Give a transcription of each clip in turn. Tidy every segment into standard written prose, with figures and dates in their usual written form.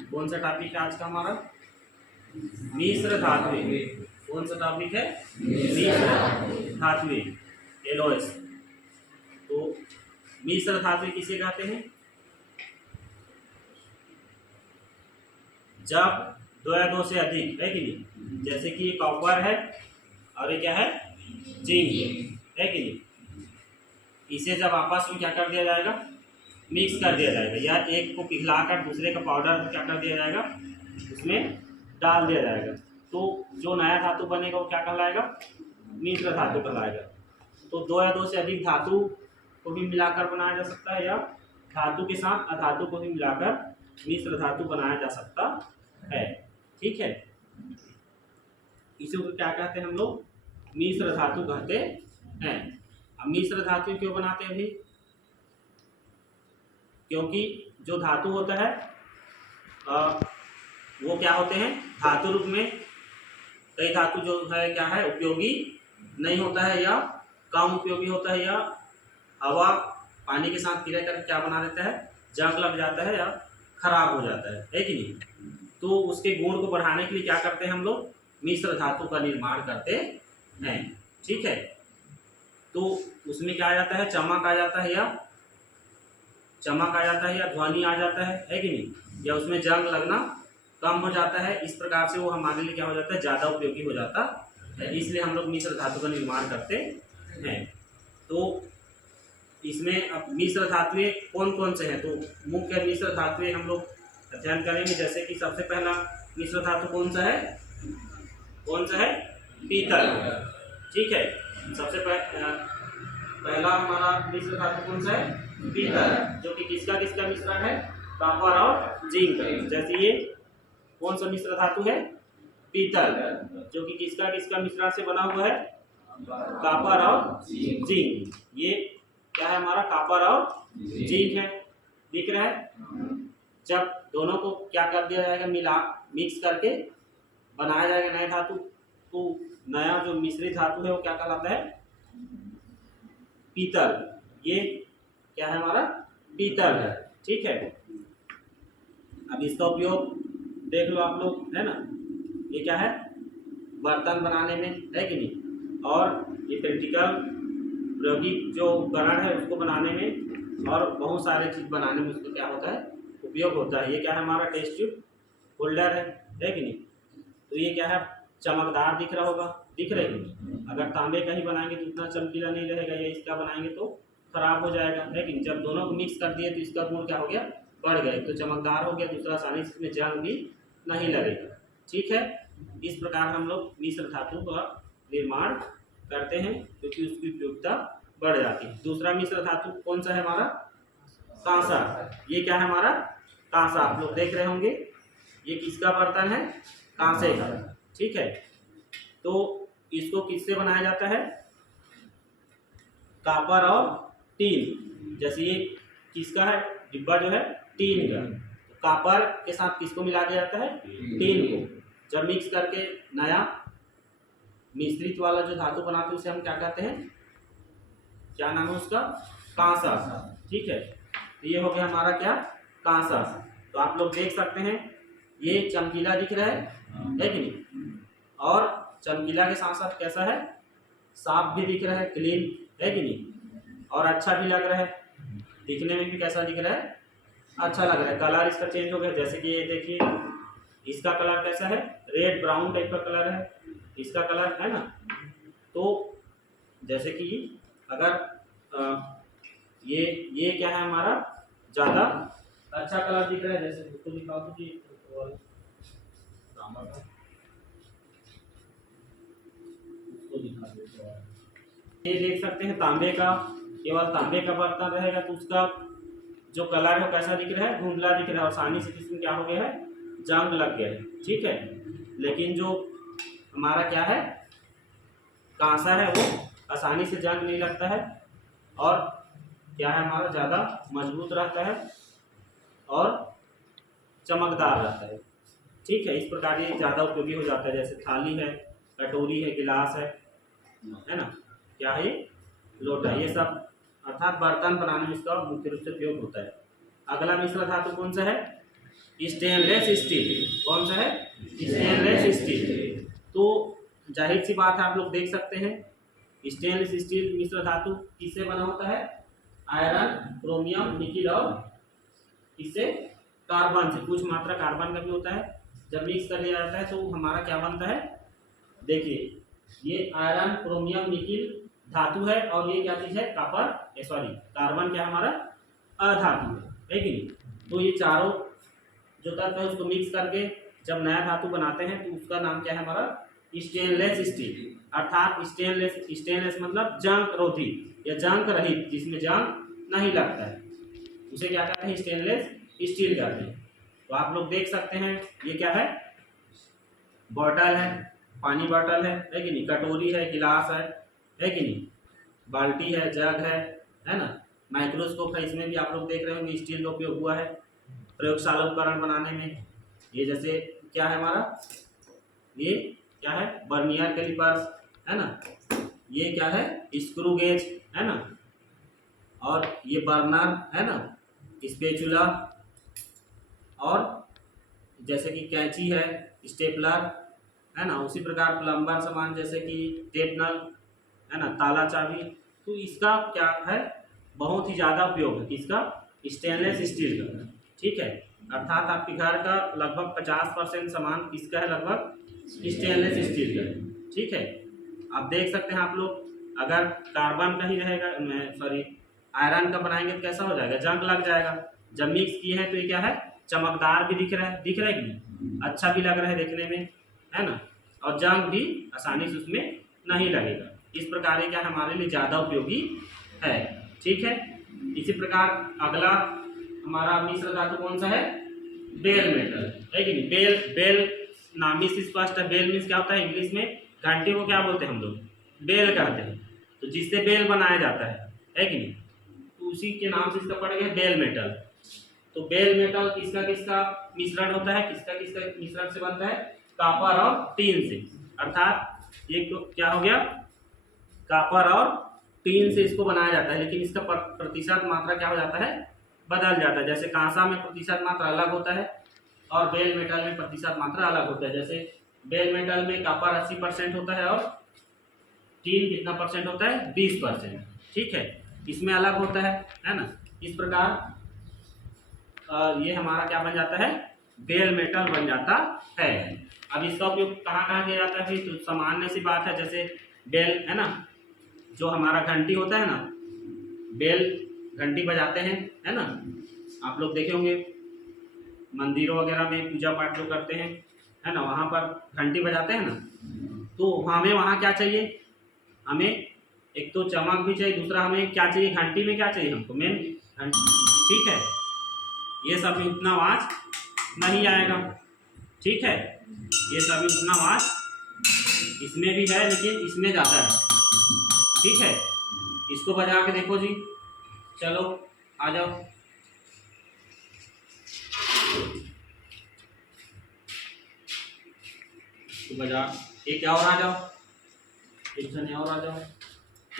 कौन सा टॉपिक है आज का हमारा? मिश्र धातुएं। कौन सा टॉपिक है? मिश्र धातुएं, एलॉयस। तो मिश्र धातुएं किसे कहते हैं? जब दो या दो से अधिक, है कि नहीं? जैसे कि ये कॉपर है और ये क्या है? जिंक है कि नहीं? इसे जब आपस में क्या कर दिया जाएगा? मिक्स कर दिया जाएगा, या एक को पिघलाकर दूसरे का पाउडर क्या कर दिया जाएगा? उसमें डाल दिया जाएगा, तो जो नया धातु बनेगा वो क्या कहलाएगा? मिश्र धातु कहलाएगा। तो दो या दो से अधिक धातु को भी मिलाकर बनाया जा सकता है, या धातु के साथ अधातु को भी मिलाकर मिश्र धातु बनाया जा सकता है। ठीक है, इसी को क्या कहते हैं हम लोग? मिश्र धातु कहते हैं। अब मिश्र धातु क्यों बनाते हैं भाई? क्योंकि जो धातु होता है वो क्या होते हैं? धातु रूप में कई धातु जो है क्या है? उपयोगी नहीं होता है, या कम उपयोगी होता है, या हवा पानी के साथ गिरा कर क्या बना देता है? जंग लग जाता है या खराब हो जाता है कि नहीं? तो उसके गुण को बढ़ाने के लिए क्या करते हैं हम लोग? मिश्र धातु का निर्माण करते हैं। ठीक है, तो उसमें क्या आ जाता है? चमक आ जाता है, या ध्वनि आ जाता है कि नहीं? या उसमें जंग लगना कम हो जाता है। इस प्रकार से वो हमारे लिए क्या हो जाता है? ज़्यादा उपयोगी हो जाता है। इसलिए हम लोग मिश्र धातु का निर्माण करते हैं। तो इसमें अब मिश्र धातुएं कौन कौन से हैं? तो मुख्य मिश्र धातुएं हम लोग अध्ययन करेंगे। जैसे कि सबसे पहला मिश्र धातु कौन सा है? पीतल। ठीक है, सबसे पहला हमारा मिश्र धातु कौन सा है? पीतल, जो कि किसका मिश्रण है? कॉपर और जिंक। जैसे ये कौन सा मिश्र धातु है? पीतल, जो कि किसका मिश्रण से बना हुआ है? कॉपर और जिंक। ये क्या है हमारा? कॉपर और जिंक है। दिख रहा है? जब दोनों को क्या कर दिया जाएगा? मिक्स करके बनाया जाएगा नया धातु, तो नया जो मिश्रित धातु है वो क्या कहलाता है? पीतल। ये क्या है हमारा? पीतल है। ठीक है, अब इसका उपयोग देख लो आप लोग, है ना? ये क्या है? बर्तन बनाने में, है कि नहीं? और ये प्रैक्टिकल प्रायोगिक जो उपकरण है उसको बनाने में और बहुत सारे चीज़ बनाने में उसको क्या होता है? उपयोग होता है। ये क्या है हमारा? टेस्ट ट्यूब होल्डर है कि नहीं? तो ये क्या है? चमकदार दिख रहा होगा, दिख रहा है? अगर तांबे का ही बनाएंगे तो इतना चमकीला नहीं रहेगा, या इसका बनाएंगे तो खराब हो जाएगा, है कि नहीं? जब दोनों को मिक्स कर दिए तो इसका गुण क्या हो गया? बढ़ गया। तो चमकदार हो गया, दूसरा आसानी से इसमें जंग भी नहीं लगेगा। ठीक है, इस प्रकार हम लोग मिश्र धातु का निर्माण करते हैं, क्योंकि उसकी उपयोगिता बढ़ जाती है। दूसरा मिश्र धातु कौन सा है हमारा? कांसा। ये क्या है हमारा? कांसा। आप लोग देख रहे होंगे, ये किसका बर्तन है? कांसे का। ठीक है, तो इसको किससे बनाया जाता है? कॉपर और टीन। जैसे ये किसका है डिब्बा? जो है टीन का। कॉपर के साथ किसको मिला दिया जाता है? टीन को। जब मिक्स करके नया मिश्रित वाला जो धातु बनाते हैं उसे हम क्या कहते हैं? क्या नाम है उसका? कांसा। ठीक है, तो ये हो गया हमारा क्या? कांसा। तो आप लोग देख सकते हैं, ये चमकीला दिख रहा है कि नहीं? और चमकीला के साथ साथ कैसा है? साफ भी दिख रहा है, क्लीन, है कि नहीं? और अच्छा भी लग रहा है, दिखने में भी कैसा दिख रहा है? अच्छा लग रहा है। कलर इसका चेंज हो गया। जैसे कि ये देखिए, इसका कलर कैसा है? रेड ब्राउन टाइप का कलर है, इसका कलर, है ना? तो जैसे कि अगर ये क्या है हमारा? ज़्यादा अच्छा कलर दिख रहा है। जैसे उसको दिखाओ तो कि ये देख सकते हैं तांबे का, केवल तांबे का बर्तन रहेगा तो उसका जो कलर है कैसा दिख रहा है? धुंधला दिख रहा है, आसानी से इसमें क्या हो गया है? जंग लग गया है। ठीक है, लेकिन जो हमारा क्या है? कांसा है, वो आसानी से जंग नहीं लगता है, और क्या है हमारा? ज़्यादा मजबूत रहता है और चमकदार रहता है। ठीक है, इस प्रकार ये ज़्यादा उपयोगी हो जाता है। जैसे थाली है, कटोरी है, गिलास है ना? क्या है ये? लोटा। ये सब अर्थात बर्तन बनाने में इसका मुख्य रूप से उपयोग होता है। अगला मिश्र धातु कौन सा है? Stainless steel. कौन सा है? Stainless steel. तो जाहिर सी बात है, आप लोग देख सकते हैं स्टेनलेस स्टील मिश्र धातु किससे बना होता है? आयरन, क्रोमियम, निकिल और इससे कार्बन से, कुछ मात्रा कार्बन का भी होता है। जब मिक्स कर दिया जाता है तो हमारा क्या बनता है? देखिए, ये आयरन, क्रोमियम, निकिल धातु है और ये क्या चीज़ है? कॉपर, सॉरी कार्बन क्या है हमारा? अधातु है कि नहीं? तो ये चारों जो तत्व है उसको मिक्स करके जब नया धातु बनाते हैं तो उसका नाम क्या है हमारा? Stainless steel. अर्थात स्टेनलेस मतलब जंग रोधी या जंग रहित, जिसमें जंग नहीं लगता है, उसे क्या कहते हैं? स्टेनलेस स्टील कहते हैं। तो आप लोग देख सकते हैं ये क्या है? बॉटल है, पानी बॉटल है कि नहीं? कटोरी है, गिलास है कि नहीं? बाल्टी है, जग है ना? माइक्रोस्कोप है, इसमें भी आप लोग देख रहे होंगे स्टील का उपयोग हुआ है प्रयोगशाला उपकरण बनाने में। ये जैसे क्या है हमारा? ये क्या है? बर्नियर कैलिपर्स है ना? ये क्या है? स्क्रू गेज है ना? और ये बर्नर है ना? स्पेचुला, और जैसे कि कैंची है, स्टेपलर है ना? उसी प्रकार प्लम्बर सामान जैसे कि टेप नल है ना, ताला चाबी। तो इसका क्या है? बहुत ही ज़्यादा उपयोग है किसका? स्टेनलेस स्टील का। ठीक है, अर्थात आपके घर का लगभग 50% सामान किसका है? लगभग स्टेनलेस स्टील का है। ठीक है, आप देख सकते हैं आप लोग, अगर कार्बन का ही रहेगा, सॉरी आयरन का बनाएंगे तो कैसा हो जाएगा? जंग लग जाएगा। जब मिक्स किए हैं तो ये क्या है? चमकदार भी दिख रहा है कि नहीं? अच्छा भी लग रहा है देखने में, है ना? और जंग भी आसानी से उसमें नहीं लगेगा। इस प्रकार ये क्या हमारे लिए ज़्यादा उपयोगी है। ठीक है, इसी प्रकार अगला हमारा मिश्र धातु कौन सा है? बेल मेटल है कि नहीं? बेल नाम ही से स्पष्ट है। बेल मीन्स क्या होता है? इंग्लिश में घंटे को क्या बोलते हैं हम लोग? बेल कहते हैं। तो जिससे बेल बनाया जाता है कि नहीं? तो उसी के नाम से इसका पड़ गया बेल मेटल। तो बेल मेटल किसका किसका मिश्रण होता है? किसका किसका मिश्रण से बनता है? कॉपर और टीन से। अर्थात ये क्या हो गया? कॉपर और टीन से इसको बनाया जाता है, लेकिन इसका प्रतिशत मात्रा क्या हो जाता है? बदल जाता है। जैसे कांसा में प्रतिशत मात्रा अलग होता है और बेल मेटल में प्रतिशत मात्रा अलग होता है। जैसे बेल मेटल में कॉपर 80% होता है और टीन कितना परसेंट होता है? 20%। ठीक है, इसमें अलग होता है ना? इस प्रकार ये हमारा क्या बन जाता है? बेल मेटल बन जाता है। अब इसका उपयोग कहाँ कहाँ किया जाता है? तो सामान्य सी बात है, जैसे बेल है ना, जो हमारा घंटी होता है ना, बेल घंटी बजाते हैं है ना? आप लोग देखे होंगे मंदिरों वगैरह में पूजा पाठ जो करते हैं है ना, वहाँ पर घंटी बजाते हैं ना। तो हमें वहाँ क्या चाहिए? हमें एक तो चमक भी चाहिए, दूसरा हमें क्या चाहिए? घंटी में क्या चाहिए हमको? मेन घंटी। ठीक है, ये सब में उतना आवाज नहीं आएगा। ठीक है, ये सब में उतना आवाज इसमें भी है, लेकिन इसमें ज़्यादा है। ठीक है, इसको बजा के देखो जी। चलो आ जाओ। तो बजा, एक और आ जाओ, एक जने और आ जाओ,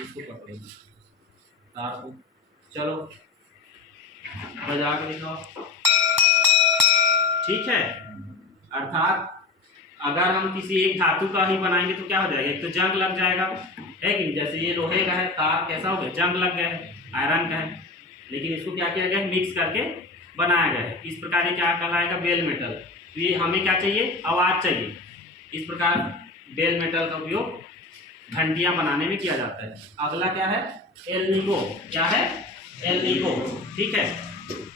इसको पकड़ो तार को। चलो बजा के दिखाओ। ठीक है, अर्थात अगर हम किसी एक धातु का ही बनाएंगे तो क्या हो जाएगा? एक तो जंग लग जाएगा है कि नहीं? जैसे ये लोहे का है, तार कैसा हो गया? जंग लग गया है, आयरन का है, लेकिन इसको क्या किया गया? मिक्स करके बनाया गया है। इस प्रकार ये क्या कहलाएगा? Bell metal. तो ये हमें क्या चाहिए? आवाज़ चाहिए। इस प्रकार बेल मेटल का उपयोग घंटियाँ बनाने में किया जाता है। अगला क्या है? एल्निको। क्या है? एल्निको। ठीक है,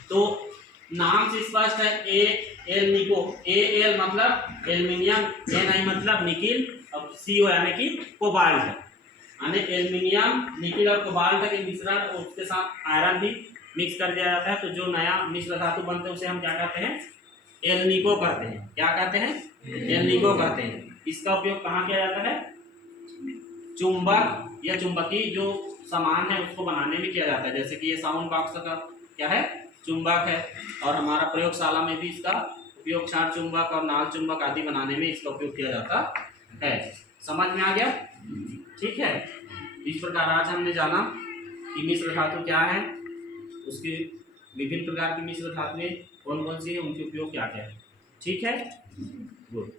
तो नाम से स्पष्ट है, एल्निको। एल मतलब एल्युमिनियम, एन मतलब निकिल और CO यानी कि कोबाल्ट, यानी एल्युमिनियम, निकिल और कोबाल्ट के मिश्रण और उसके साथ आयरन भी मिक्स कर दिया जाता है। तो जो नया मिश्र धातु बनते हैं उसे हम क्या कहते हैं? एल्निको कहते हैं। क्या कहते हैं? एल्निको कहते हैं। इसका उपयोग कहाँ किया जाता है? चुंबक या चुंबकीय जो सामान है उसको बनाने में किया जाता है। जैसे कि ये साउंड बॉक्स का क्या है? चुंबक है। और हमारा प्रयोगशाला में भी इसका उपयोग क्षार चुंबक और नाल चुंबक आदि बनाने में इसका उपयोग किया जाता है। समझ में आ गया? ठीक है, इस प्रकार आज हमने जाना कि मिश्र धातु क्या है, उसकी विभिन्न प्रकार की मिश्र धातुएं कौन कौन सी है, उनके उपयोग क्या क्या है। ठीक है, गुड।